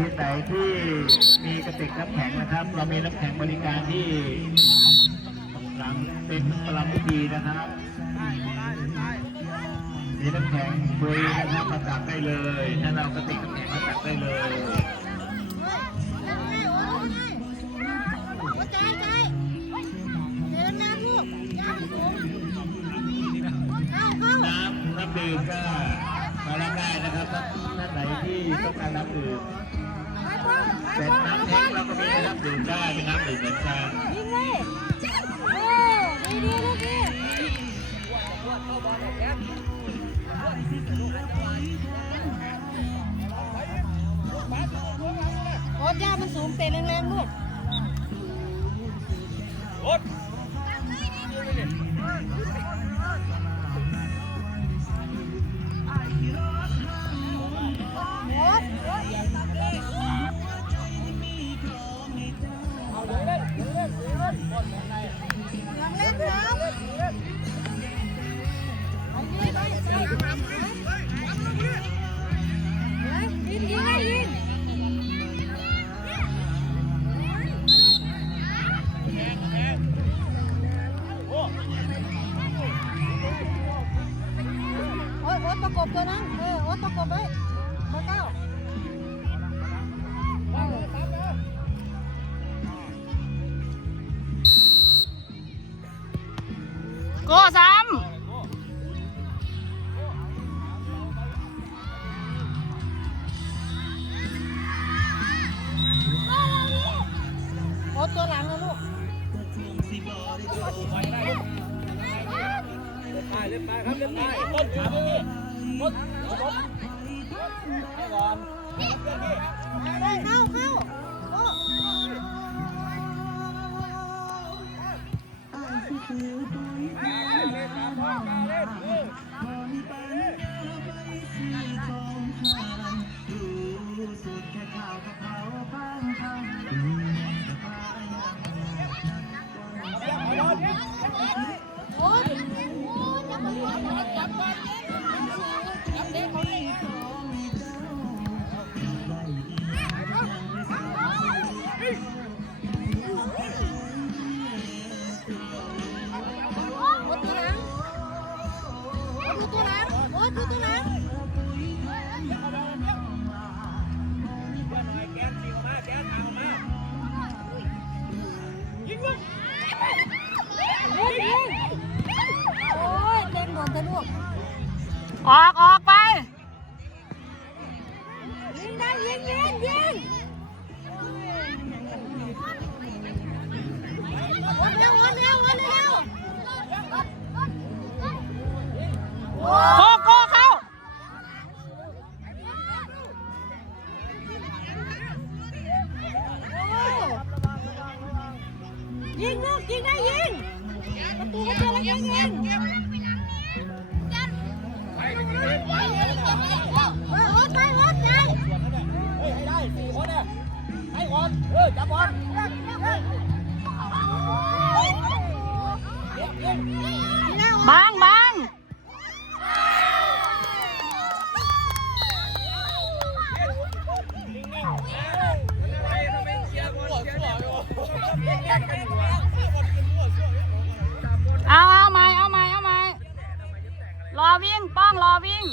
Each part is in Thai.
ที่ไหนที่มีกระติกน้ำแข็งนะครับ เรามีน้ำแข็งบริการที่หลังเป็นประลำดีนะครับมีน้ำแข็งฟรีนะครับมาตักได้เลยถ้าเรากระติกน้ำแข็งมาตักได้เลยน้ำน้ำดื่มก็มารับได้นะครับท่านไหนที่ต้องการน้ำดื่ม แสนน้ำแท้งเราก็มีนะครับอยู่ได้ กบตัวนั้นเออโอ๊ตตะกบไว้เบอร์เก้าโกส วิ่ง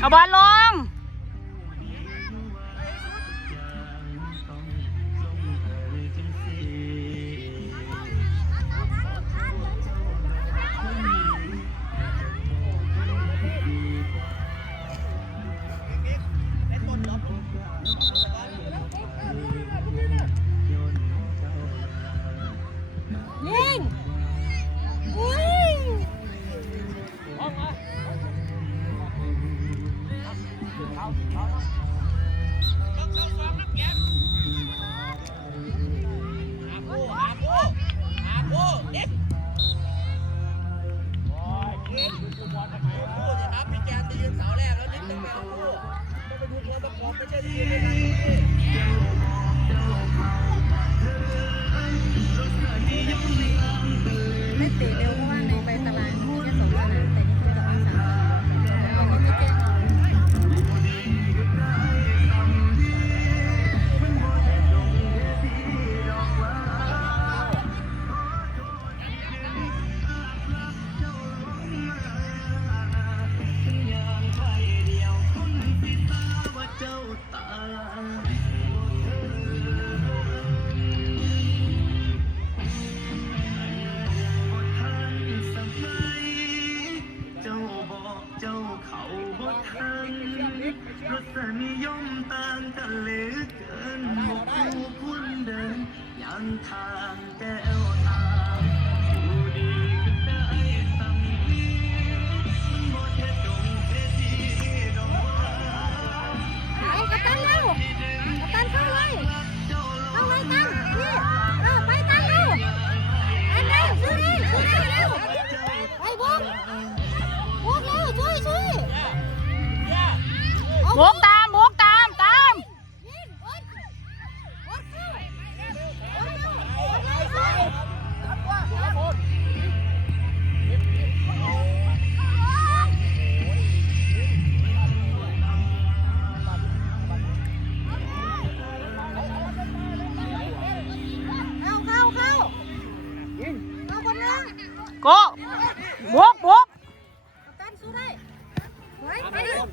เอาบอลลง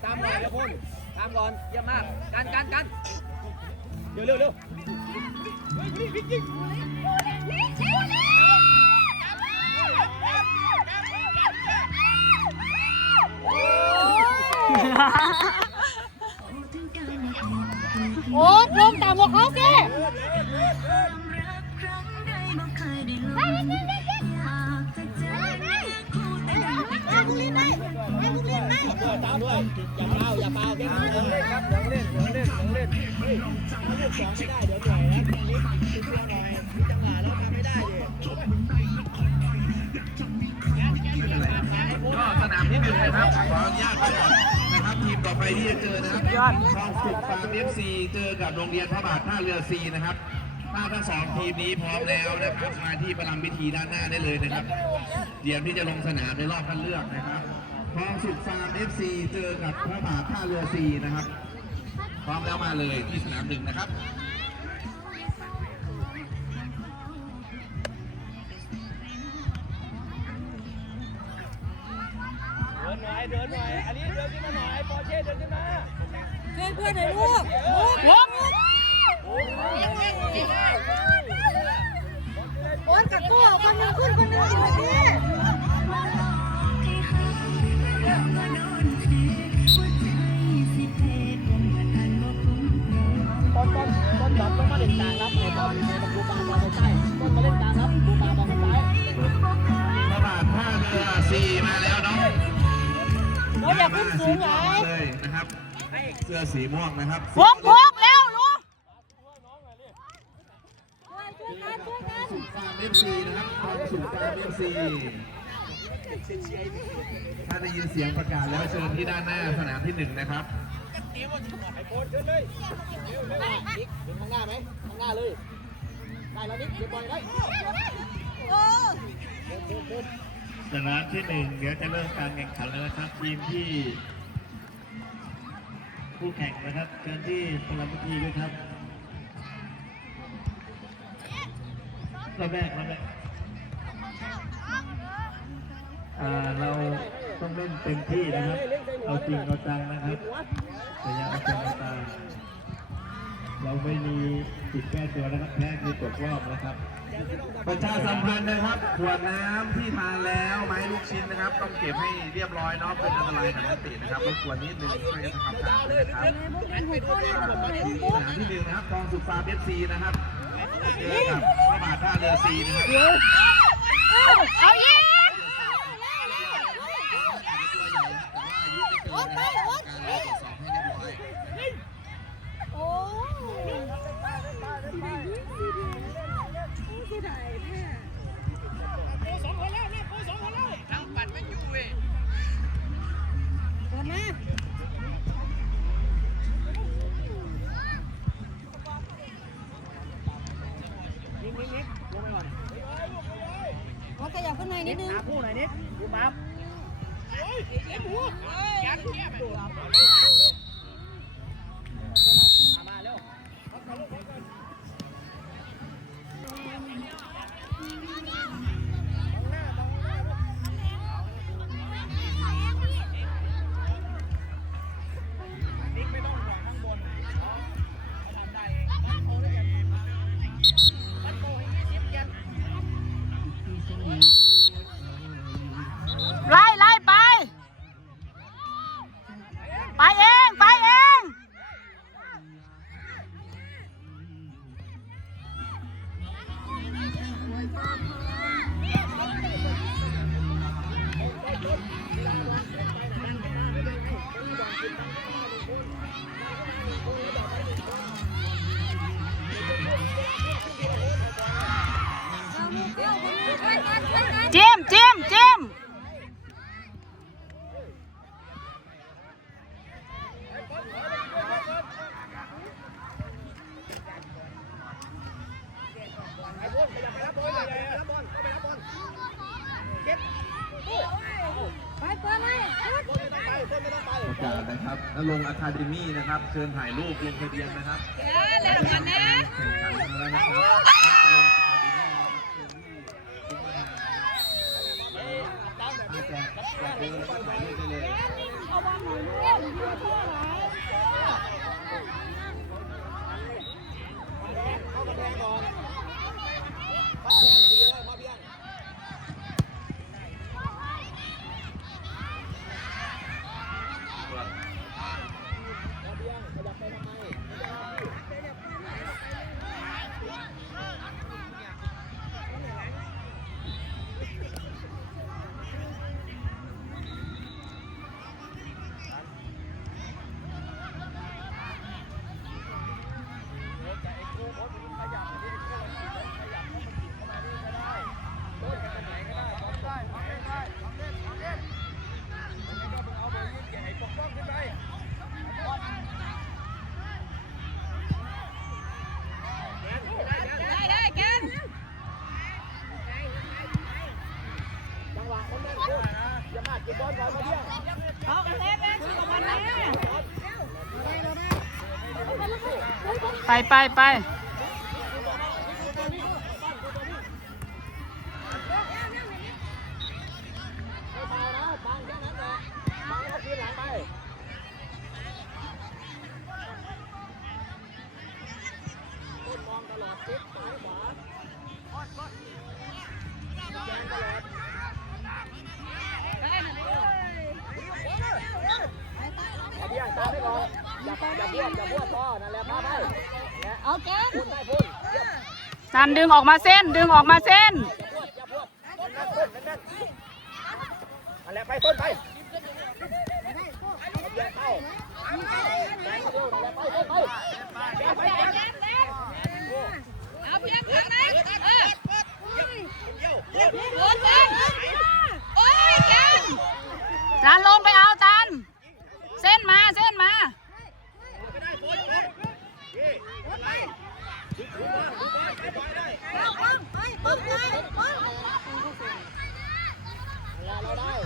ตามหน่อยเดี๋ยวคุณตามก่อนเยี่ยมมากกันกันกันเร็วเร็วเร็วโอ๊ตลงต่ำกว่าเขาสิ ไปไปไป ด้วยอย่าเปล่าอย่าเปล่าแค่นี้เล่นครับเดี๋ยวเล่นเดี๋ยวเล่นเดี๋ยวเล่นเฮ้ยถ้าลูกสองไม่ได้เดี๋ยวเหนื่อยนะตรงนี้ติดเชื่อหน่อยมีจังหวะแล้วทำไม่ได้ดิก็สนามที่หนึ่งนะครับขออนุญาตกาศนะครับทีมต่อไปที่จะเจอนะครับคลองสุขฟาร์มเอฟซีเจอกับโรงเรียนพระบาทท่าเรือซีนะครับถ้าทั้งสองทีมนี้พร้อมแล้วนะครับมาที่ประลำพิธีด้านหน้าได้เลยนะครับเตรียมที่จะลงสนามในรอบคัดเลือกนะครับ คลองสุขฟาร์มเอฟซีเจอกับพระบาทท่าเรือซีนะครับ พร้อมแล้วมาเลยที่สนามหนึ่งนะครับเดินหน่อยเดินหน่อยอันนี้เดินขึ้นมาหน่อยปอร์เช่เดินขึ้นมาช่วยเพื่อนหน่อยลูกบุกโอ๊ตกับตัวคนหนึงขึ้นคนหนึงอยู่นี่ นต้นดอกต้องมาเล่นกลางครับในต้นในบรรลุปลาบอลใต้ต้นมาเล่นกลางครับบูปลาบอลซ้ายพระบาทท่าเรือซีมาแล้วเนาะโอ๊ตอย่าขึ้นสูงไงเลยนะครับเสื้อสีม่วงนะครับบุกบุกเร็วลูกช่วยช่วยกันช่วยกันฟาร์มเอฟซีนะครับความสุขฟาร์มเอฟซีถ้าได้ยินเสียงประกาศแล้วเชิญที่ด้านหน้าสนามที่หนึ่งนะครับ ไอโคนขึ้นเลยเร็วเร็วนิกดึงข้างหน้าไหมข้างหน้าเลย ได้แล้วนิกเดี๋ยวปล่อยได้เดินเดินเดินสนามที่หนึ่งเดี๋ยวจะเริ่มการแข่งขันแล้วนะครับทีมที่ ผู้แข่งนะครับเชิญที่พลพิธีด้วยครับรอบแรกรอบแรกอ่าเรา ต้องเล่นเต็มที่นะครับ เอาจริงเอาจังนะครับแต่อยังเอาจริงเอาจังเราไม่มีติดแก้ตัวนะครับแพ้คือตกรอบนะครับ ประชาสัมพันธ์นะครับ ขวดน้ำที่ทานแล้วไม้ลูกชิ้นนะครับ ต้องเก็บให้เรียบร้อยเนาะเป็นอันตรายกับนักเตะนะครับรบกวนนิดนึงช่วยกันทำความสะอาดด้วยนะครับบุกบุกนี่บุกนี่สบุกนามที่หนึ่งนะครับกองสุดฟาร์มเอฟซีนะครับเจอกับพระบาทท่าเรือซีนะครับ เอายิง โอ๊ตไปโอ๊ตนี่โอ้ที่ไหนแม่ เปิดมานิกนิกนิกลงไปก่อนโอ๊ตขยับขึ้นหน่อยนิดนึง หาคู่หน่อยนิดดูปั๊บมา ชิญถ่ายรูปลงทะเบียนนะครับเล่นกันนะแข่งขันกันแล้วนะครับนรงค์อะคาเดมี่นะครับเชิญที่ทุกงานมาแจกแจกเบอร์แล้วก็ถ่ายรูปได้เลยเอาวางหน่อยลูกอยู่ทั่วไหน เข้ากำแพงก่อนเข้ากำแพงตีเลยมาเพียงมาเพียงขยับไปทำไม ได้ได้แกน จังหวะคนแม่นพูดอย่ามาเก็บบอลก่อนมาเพียง เอากระเซ็นเลยซื้อกับมันนะ ไปไป อนอย่าอย่าบวชอย่าบวชพ่อนั่นแหละพาไปเนี่ยเอาแกนพูดได้พูดเยี่ยมนันดึงออกมาเส้นดึงออกมาเส้นอย่าบวชอย่าบวชนั่นต้นนั่นนั่นแหละไปต้นไปอาเบี้ยเข้าแรงเร็วนั่นแหละไปต้นไปไปไป ตันเออเยี่ยวโดนเส้นโอ้ยแกนจานลงไปเอาจานเส้นมาเส้น Bấm đây, bấm. Là đâu đây?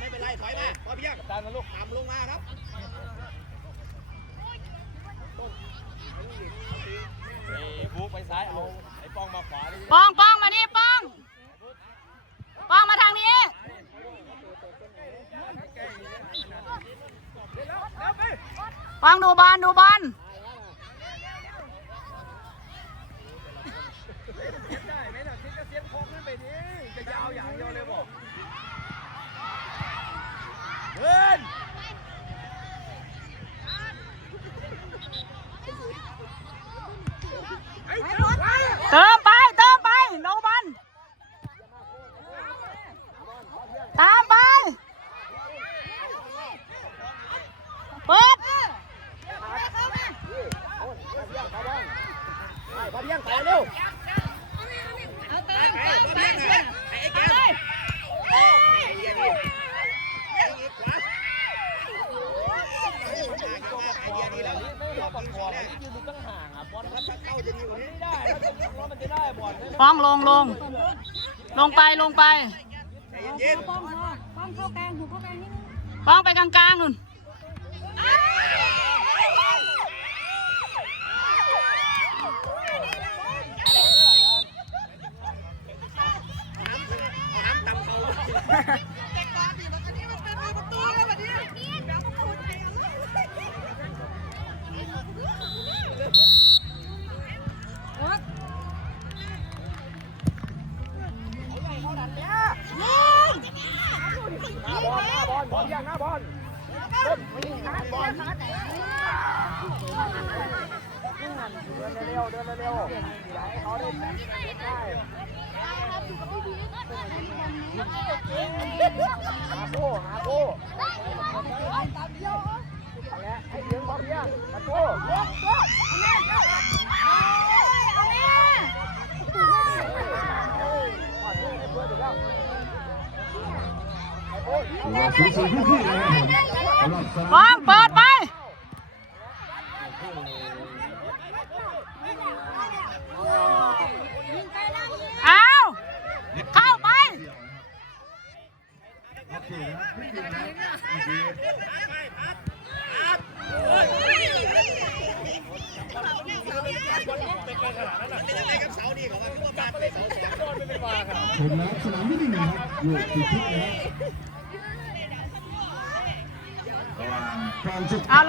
ไม่เป็นไรถอยมาปอบี้ยังทำลงมาครับบุ๊กไปซ้ายเอาไอ้ปองมาขวาป้องปองมานี่ป้องป้องมาทางนี้ป้องดูบอลดูบอล Stop! 拜。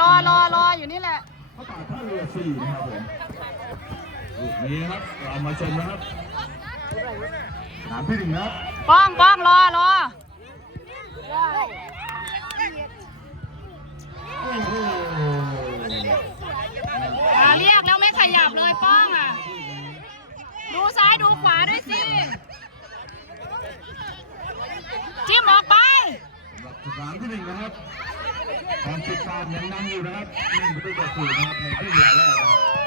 รอรอรออยู่นี่แหละข้าต่างท่าเรือสี่นะครับผมนี่ครับเรามาชมนะครับสามพี่หนึ่งครับป้องป้องรอรอามยังนำอยู่นะครับหนึ่งประตูต่อศูนย์นะครับในครึ่งเวลาแรกนะครับ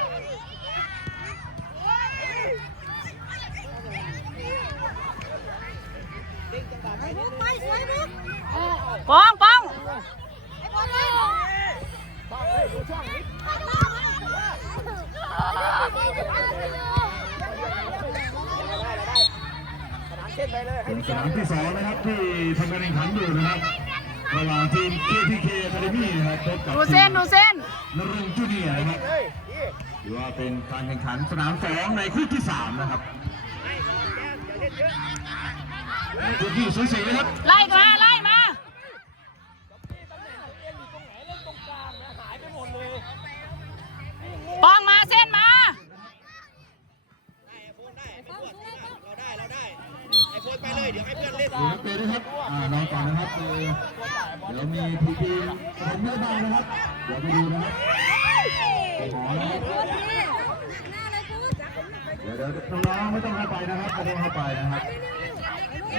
คู่ที่สามนะครับให้แก้มอย่าเล่นเยอะจุดที่สูสีนะครับ ไล่มาไล่มาป้องมาเส้นมาได้ไอโฟนได้ไอโฟนเราได้เราได้ไอโฟนไปเลยเดี๋ยวให้เพื่อนเล่นดูนักเตะนะครับอ่านอนก่อนนะครับคือเดี๋ยวมีทีทีมผมไม่บ้างนะครับ เดี๋ยวไปดูนะครับหมอนะครับ หน้าเลยพูด เดี๋ยวเดี๋ยวน้องๆไม่ต้องเข้าไปนะครับไม่ต้องเข้าไปนะครับ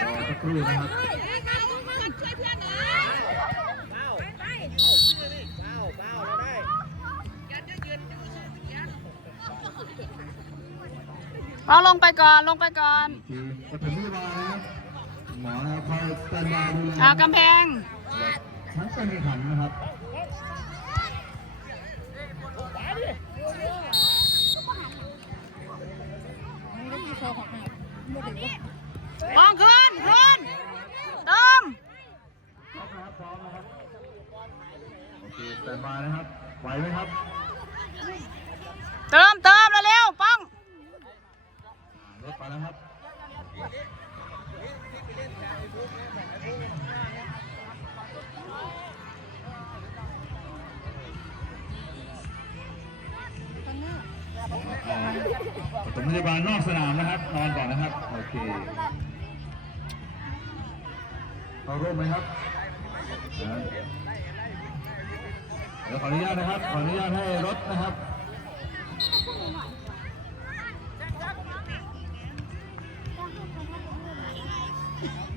รอสักครู่นะครับช่วยเพื่อนนะเก้าเก้าเก้าเราได้เราลงไปก่อนลงไปก่อนทีมปฐมพยาบาลนะครับหมอนะครับคอยสแตนบายดูแลเอากำแพงทั้งการแข่งขันนะครับ ไหวไหมครับ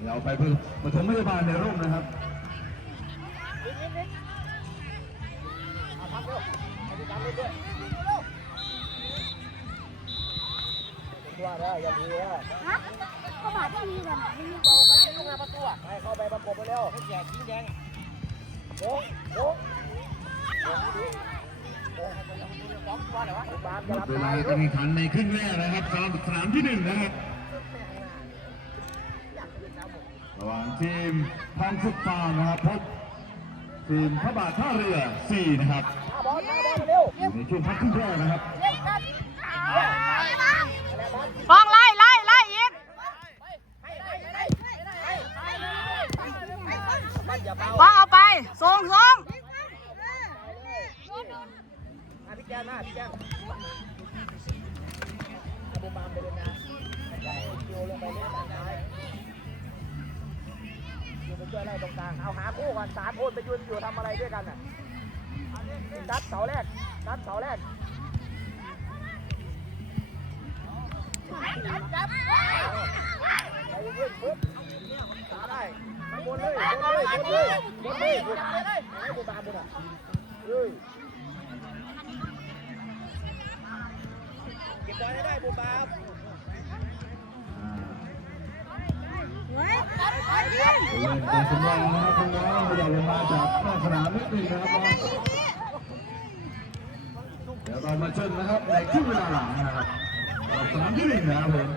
เราไปปฐมพยาบาลในร่มนะครับตัวได้ย่าดีนะฮะเขาบาดที่มีกันมีเราก็จะลุกมาประตูให้เข้าไปประกบไปเร็วให้แจกสีแดงโอ้โหสองตัวเหรอวะบามหมจะดรับเวลาได้การแข่งขันในครึ่งแรกนะครับสำหรับสนามที่หนึ่งนะครับ ระหว่าง ทีมทองฟุตฟามนะครับพบทีมพระบาทท่าเรือ4นะครับอลมาบอลเร็วอยู่ในช่วงพักครึ่งแรกนะครับป้องไล่ไล่ไล่อีกมอย่าเบาป้องเอาไปส่งส่งพี่แก้มาพี่แก้มบูบามไปเลยนะใจโยลงไปเล่นด้าย ช่วยไล่ตรงกลาง เอาหาคู่ก่อนสามคนไปยืนอยู่ทำอะไรด้วยกันน่ะนัดเสาแรกนัดเสาแรกใจเย็นๆปุ๊บสาได้ข้างบนเลยบนเลยบนเลยบนเลยบนเลยให้บูบามบนอะเฮ้ยเก็บบอลให้ได้บูบา เล่นเป็นสัญญาณนะครับคุณน้องๆขยับลงมาจากนอกสนามนิดนึงนะครับเดี๋ยวเรามาชมนะครับในครึ่งเวลาหลังนะครับสำหรับสนามที่หนึ่งนะครับผม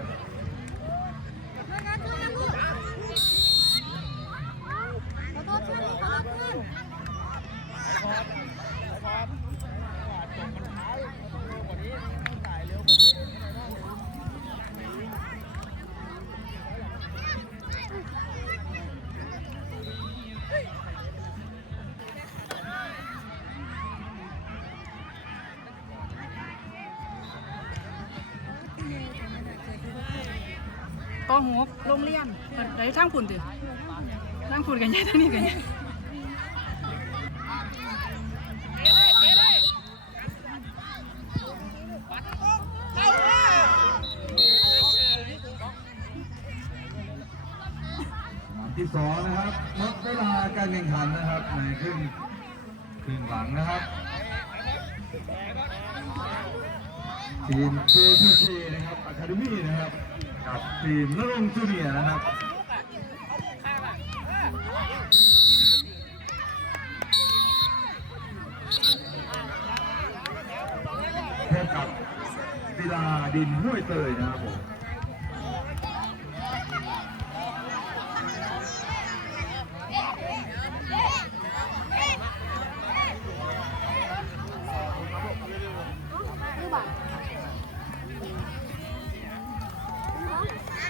ทั้งฝุ่นดิทั้งฝุ่นกันยัยทั้งนี้กันยัยที่สองนะครับหมดเวลาการแข่งขันนะครับในครึ่งครึ่งหลังนะครับทีม JPK นะครับ Academy นะครับ กับทีมนรงจูเนียร์นะครับ ดินห้วยเตยนะครับผม